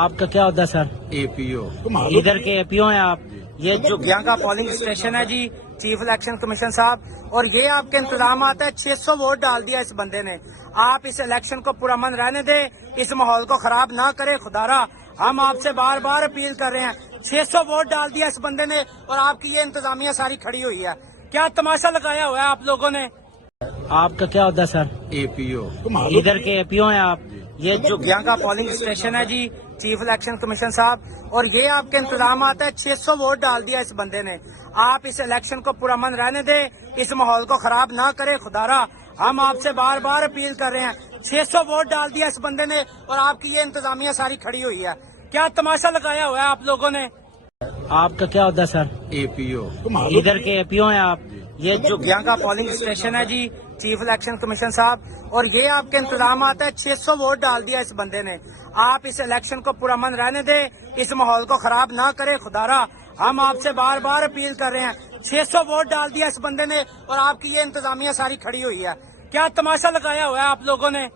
آپ کا کیا ہوتا ہے سر؟ اے پی او ادھر کے اے پی او ہیں آپ؟ یہ جھگیاں کا پولنگ اسٹیشن ہے جی، چیف الیکشن کمیشن صاحب، اور یہ آپ کے انتظامات ہے۔ 600 ووٹ ڈال دیا اس بندے نے۔ آپ اس الیکشن کو پرامن رہنے دیں، اس ماحول کو خراب نہ کرے خدارا۔ ہم آپ سے بار بار اپیل کر رہے ہیں۔ 600 ووٹ ڈال دیا اس بندے نے اور آپ کی یہ انتظامیہ ساری کھڑی ہوئی ہے۔ کیا تماشا لگایا ہوا ہے آپ لوگوں نے؟ آپ کا کیا ہوتا ہے سر؟ اے پی او ادھر کے اے پی او ہیں آپ؟ یہ جھگیاں کا پولنگ اسٹیشن ہے جی، چیف الیکشن کمیشن صاحب، اور یہ آپ کے انتظامات ہے۔ 600 ووٹ ڈال دیا اس بندے نے۔ آپ اس الیکشن کو پرامن رہنے دیں، اس ماحول کو خراب نہ کرے خدارا۔ ہم آپ سے بار بار اپیل کر رہے ہیں۔ 600 ووٹ ڈال دیا اس بندے نے اور آپ کی یہ انتظامیہ ساری کھڑی ہوئی ہے۔ کیا تماشا لگایا ہوا ہے آپ لوگوں نے؟ آپ کا کیا ہوتا ہے سر؟ اے پی او ادھر کے اے پی او ہیں آپ؟ یہ جھگیاں کا پولنگ اسٹیشن ہے جی، چیف الیکشن کمیشن صاحب، اور یہ آپ کے انتظامات ہے۔ 600 ووٹ ڈال دیا اس بندے نے۔ آپ اس الیکشن کو پرامن رہنے دیں، اس ماحول کو خراب نہ کرے خدارا۔ ہم آپ سے بار بار اپیل کر رہے ہیں۔ 600 ووٹ ڈال دیا اس بندے نے اور آپ کی یہ انتظامیہ ساری کھڑی ہوئی ہے۔ کیا تماشا لگایا ہوا ہے آپ لوگوں نے؟